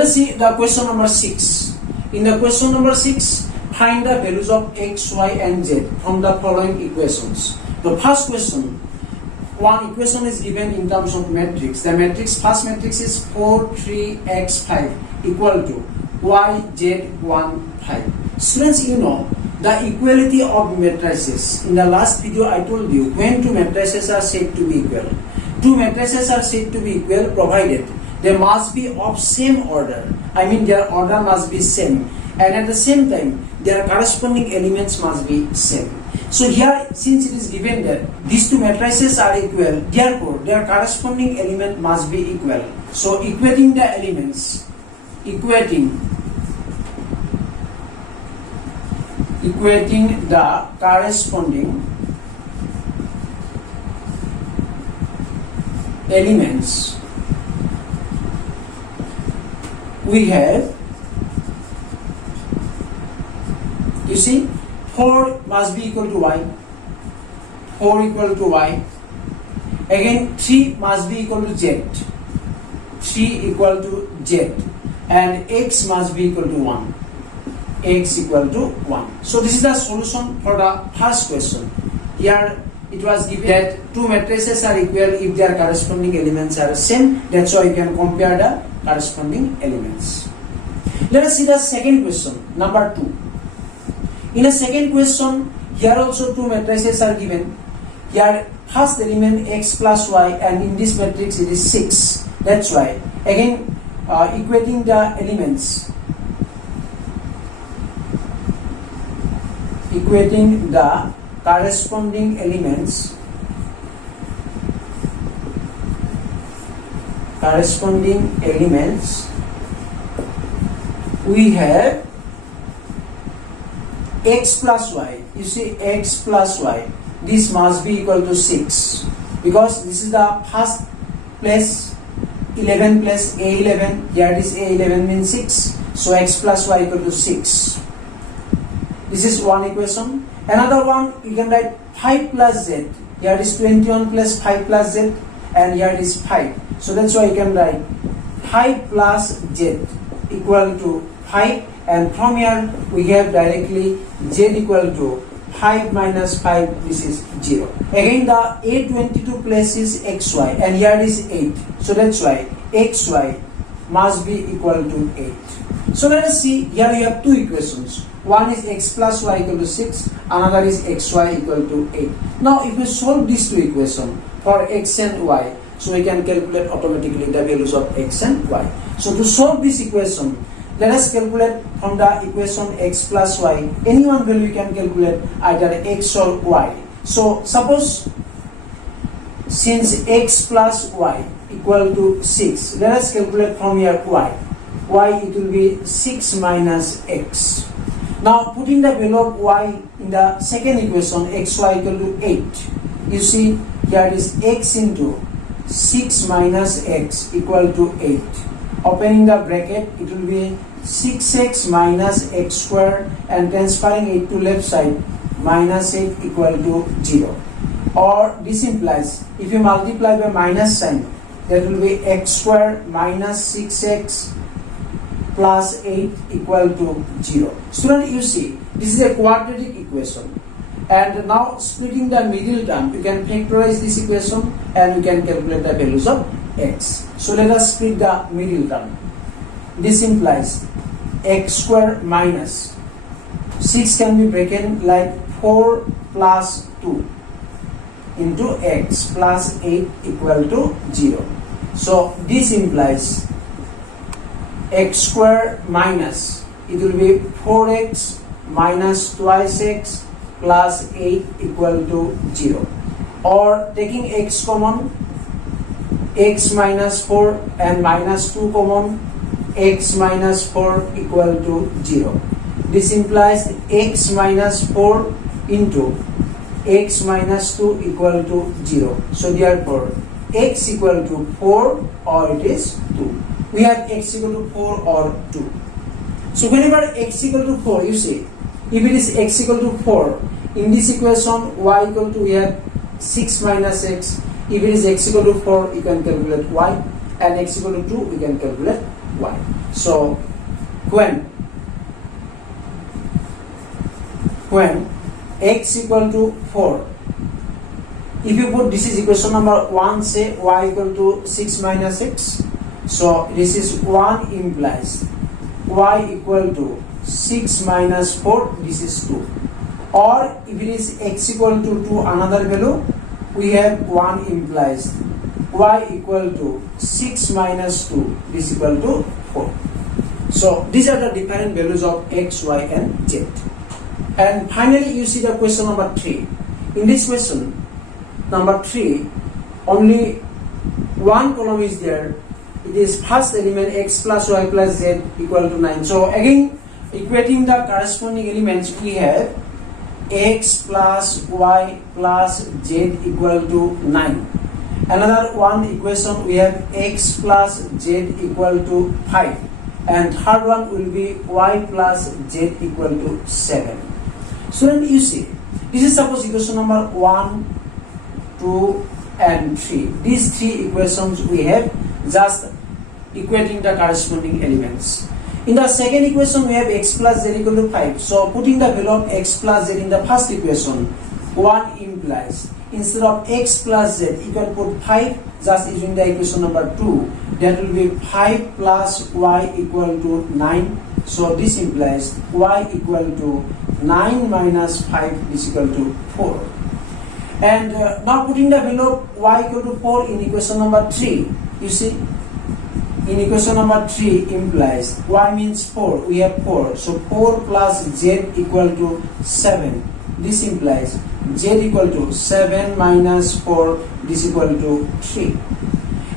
Let us see the question number 6. In the question number 6, find the values of x, y and z from the following equations. The first question, one equation is given in terms of matrix. The matrix, first matrix is 4, 3, x, 5 equal to y, z, 1, 5. Students, you know the equality of matrices. In the last video I told you when two matrices are said to be equal. Two matrices are said to be equal provided they must be of same order. I mean their order must be same, and at the same time their corresponding elements must be same. So here, since it is given that these two matrices are equal, therefore their corresponding element must be equal. So equating the elements, equating the corresponding elements, we have, you see, 4 must be equal to y, 4 equal to y, again 3 must be equal to z, 3 equal to z, and x must be equal to 1, x equal to 1. So this is the solution for the first question. Here it was given that two matrices are equal if their corresponding elements are same. That's why you can compare the corresponding elements. Let us see the second question, number 2. In a second question, here also two matrices are given. Here first element x plus y, and in this matrix it is 6. That's why again equating the elements, equating the corresponding elements, we have x plus y. You see, x plus y, this must be equal to 6 because this is the first place, 11 plus a11. Here it is a11 means 6, so x plus y equal to 6. This is one equation. Another one, you can write 5 plus z. Here it is 21 plus 5 plus z, and here it is 5. So that's why you can write 5 plus z equal to 5, and from here we have directly z equal to 5 minus 5, this is 0. Again the a22 place is xy, and here is 8. So that's why xy must be equal to 8. So let us see, here we have two equations. One is x plus y equal to 6, another is xy equal to 8. Now if we solve these two equations for x and y, so we can calculate automatically the values of x and y. So to solve this equation, let us calculate from the equation x plus y. Any one value you can calculate, either x or y. So suppose since x plus y equal to 6, let us calculate from here y. Y, it will be 6 minus x. Now putting the value of y in the second equation, xy equal to 8. You see, here it is x into 6 minus x equal to 8. Opening the bracket, it will be 6x minus x square, and transferring it to left side, minus 8 equal to 0. Or this implies, if you multiply by minus sign, that will be x square minus 6x plus 8 equal to 0. Student, you see, this is a quadratic equation. And now splitting the middle term, you can factorize this equation and you can calculate the values of x. So let us split the middle term. This implies x square minus 6 can be broken like 4 plus 2 into x plus 8 equal to 0. So this implies x square minus, it will be 4x minus twice x plus 8 equal to 0. Or taking x common, x minus 4 and minus 2 common, x minus 4 equal to 0. This implies x minus 4 into x minus 2 equal to 0. So therefore x equal to 4 or it is 2. We have x equal to 4 or 2. So whenever x equal to 4, you see, if it is x equal to 4, in this equation y equal to, we have 6 minus x. If it is x equal to 4, you can calculate y, and x equal to 2, we can calculate y. So when x equal to 4, if you put this is equation number 1, say y equal to 6 minus x, so this is 1 implies y equal to 6 minus 4, this is 2. Or if it is x equal to another value, we have 1 implies y equal to 6 minus 2, this equal to 4. So these are the different values of x, y and z. And finally you see the question number 3. In this question number 3, only one column is there. It is first element x plus y plus z equal to 9. So again, equating the corresponding elements, we have x plus y plus z equal to 9. Another one equation, we have x plus z equal to 5. And third one will be y plus z equal to 7. So then you see, this is suppose equation number 1, 2 and 3. These three equations we have just equating the corresponding elements. In the second equation we have x plus z equal to 5. So putting the value of x plus z in the first equation, 1 implies instead of x plus z you can put 5 just using the equation number 2. That will be 5 plus y equal to 9. So this implies y equal to 9 minus 5 is equal to 4. And now putting the value of y equal to 4 in equation number 3, you see, in equation number 3 implies y means 4, we have 4. So 4 plus z equal to 7. This implies z equal to 7 minus 4, this equal to 3.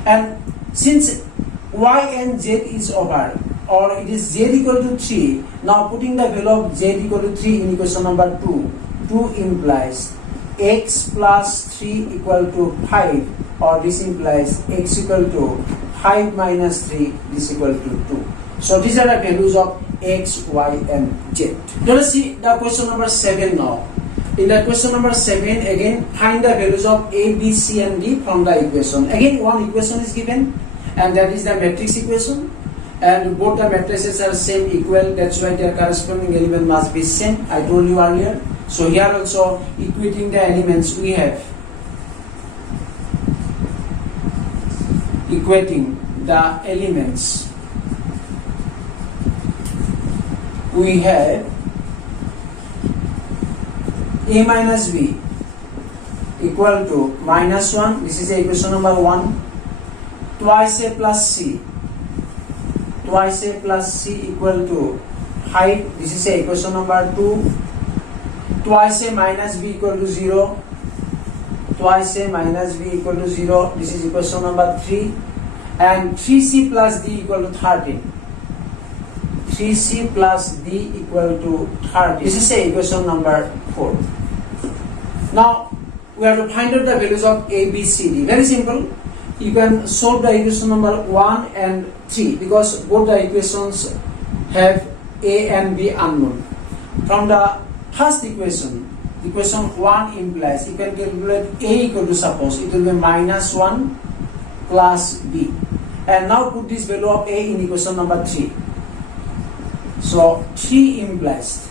And since y and z is over, or it is z equal to 3, now putting the value of z equal to 3 in equation number 2, 2 implies x plus 3 equal to 5, or this implies x equal to 5 minus 3, this equal to 2. So these are the values of x, y and z. Let us see the question number 7 now. In the question number 7, again find the values of a, b, c and d from the equation. Again one equation is given, and that is the matrix equation. And both the matrices are same, equal, that's why their corresponding element must be same, I told you earlier. So here also equating the elements, we have equating the elements, we have a minus b equal to minus 1, this is equation number 1, twice a plus c, twice a plus c equal to 5, this is equation number 2, twice a minus b equal to 0, twice a minus b equal to 0, this is equation number 3, and 3c plus d equal to 13, 3c plus d equal to 30, this is equation number 4. Now we have to find out the values of a, b, c, d. Very simple. You can solve the equation number 1 and 3 because both the equations have a and b unknown. From the first equation, equation 1 implies you can calculate a equal to, suppose it will be minus 1 plus b. And now put this value of a in equation number 3. So 3 implies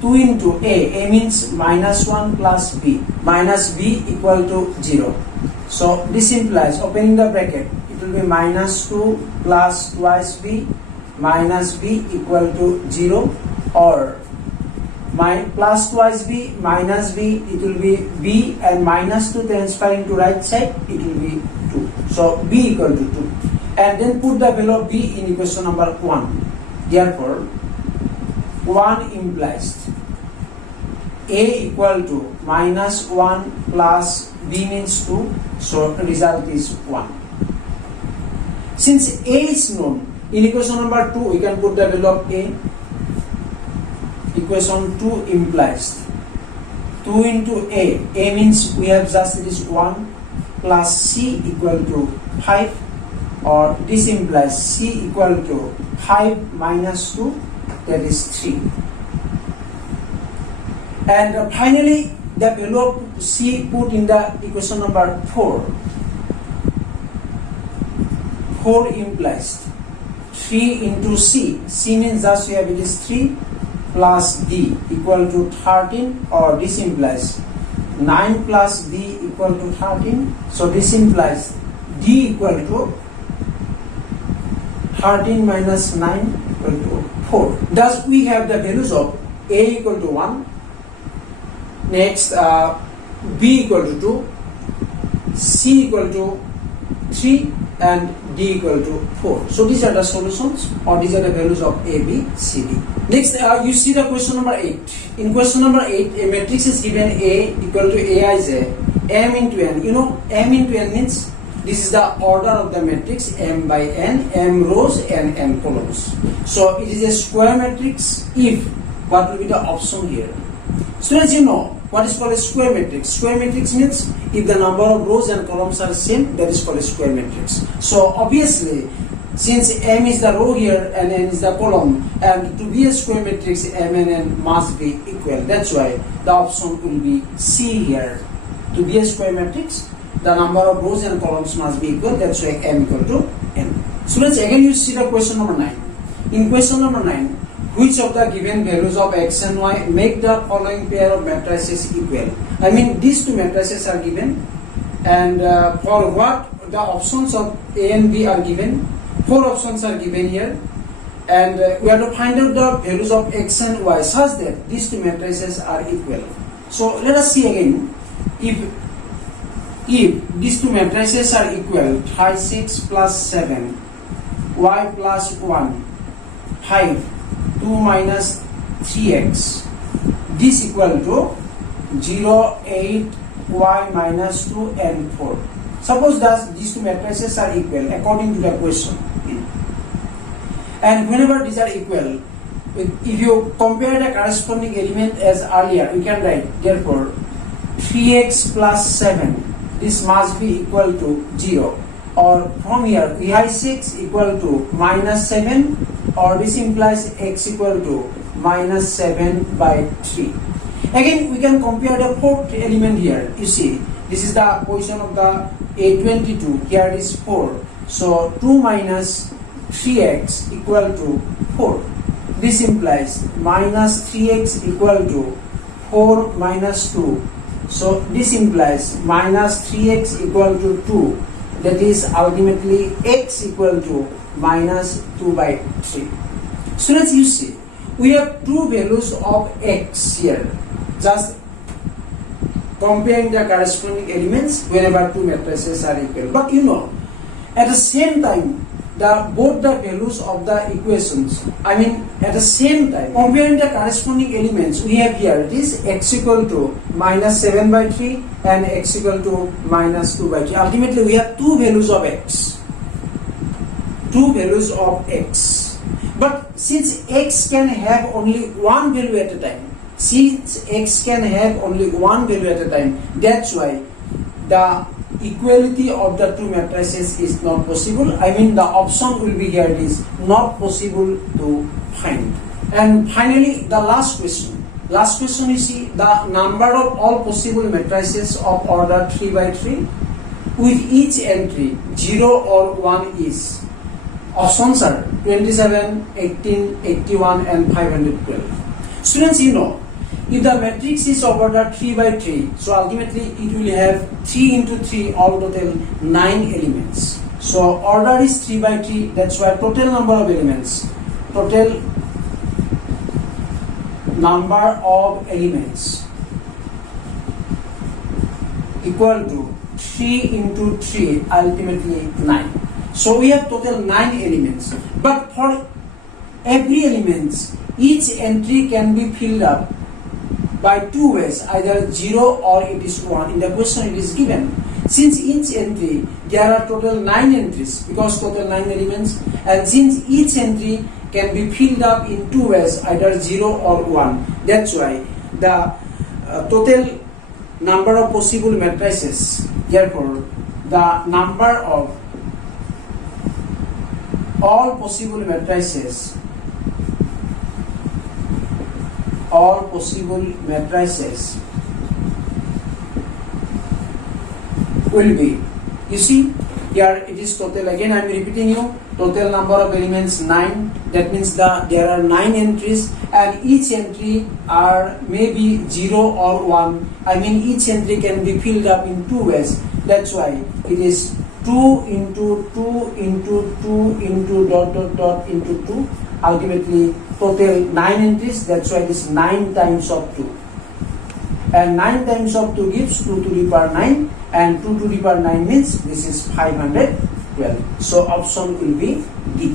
2 into a means minus 1 plus b, minus b equal to 0. So this implies, opening the bracket, it will be minus 2 plus twice b minus b equal to 0, or plus twice b minus b, it will be b, and minus 2 transferring to right side, it will be 2. So b equal to 2. And then put the value of b in equation number 1. Therefore 1 implies a equal to minus 1 plus b means 2, so result is 1. Since a is known, in equation number 2 we can put the value of a. Equation 2 implies 2 into a means we have just it is 1 plus c equal to 5, or this implies c equal to 5 minus 2, that is 3. And finally the value of c put in the equation number 4. 4 implies 3 into C. C means just we have it is 3 plus D equal to 13, or this implies 9 plus D equal to 13. So this implies D equal to 13 minus 9 equal to 4. Thus we have the values of A equal to 1, next B equal to 2, C equal to 3 and D equal to 4. So these are the solutions, or these are the values of A, B, C, D. Next you see the question number 8. In question number 8, a matrix is given A equal to Aij M into N. You know M into N means this is the order of the matrix, M by N, M rows and N columns. So it is a square matrix if, what will be the option here? So as you know, what is called a square matrix? Square matrix means if the number of rows and columns are same, that is called a square matrix. So obviously, since M is the row here and N is the column, and to be a square matrix, M and N must be equal. That's why the option will be C here. To be a square matrix, the number of rows and columns must be equal. That's why M equal to N. So let's again you see the question number 9. In question number 9, which of the given values of X and Y make the following pair of matrices equal? I mean these two matrices are given, and for what the options of A and B are given. 4 options are given here, and we have to find out the values of X and Y such that these two matrices are equal. So let us see again. If these two matrices are equal, 5, 6 plus 7, Y plus 1, 5, 2 minus 3x, this equal to 0, 8, y minus 2 and 4. Suppose that these two matrices are equal according to the question. And whenever these are equal, if you compare the corresponding element as earlier, you can write therefore 3x plus 7, this must be equal to 0. Or from here, we have 6 equal to minus 7, or this implies x equal to minus 7 by 3. Again, we can compare the fourth element here. You see, this is the position of the A22. Here is 4. So 2 minus 3x equal to 4. This implies minus 3x equal to 4 minus 2. So this implies minus 3x equal to 2. That is ultimately x equal to minus 2 by 3. So let's you see, we have two values of x here. Just comparing the corresponding elements whenever two matrices are equal. But you know, at the same time, both the values of the equations, I mean at the same time, comparing the corresponding elements, we have here it is x equal to minus 7 by 3 and x equal to minus 2 by 3. Ultimately, we have two values of x. Two values of x. But since x can have only one value at a time, that's why the equality of the two matrices is not possible. I mean the option will be here, it is not possible to find. And finally, the last question. Last question, you see the number of all possible matrices of order 3 by 3 with each entry 0 or 1 is. Options are 27, 18, 81 and 512. Students, you know, if the matrix is of order 3 by 3, so ultimately it will have 3 into 3, all total 9 elements. So order is 3 by 3, that's why total number of elements equal to 3 into 3, ultimately 9. So we have total 9 elements. But for every element, each entry can be filled up by two ways, either 0 or it is 1. In the question it is given. Since each entry, there are total 9 entries, because total 9 elements, and since each entry can be filled up in two ways, either 0 or 1, that's why the total number of possible matrices, therefore the number of all possible matrices will be, you see, Here it is total. Again I am repeating you, total number of elements 9. That means there are 9 entries, and each entry are maybe 0 or 1. I mean each entry can be filled up in 2 ways. That's why it is 2 into 2 into 2 into dot dot dot into 2. Ultimately total 9 entries. That's why it is 9 times of 2. And 9 times of 2 gives 2 to the power 9, and 2 to the power 9 means this is 512. So option will be D.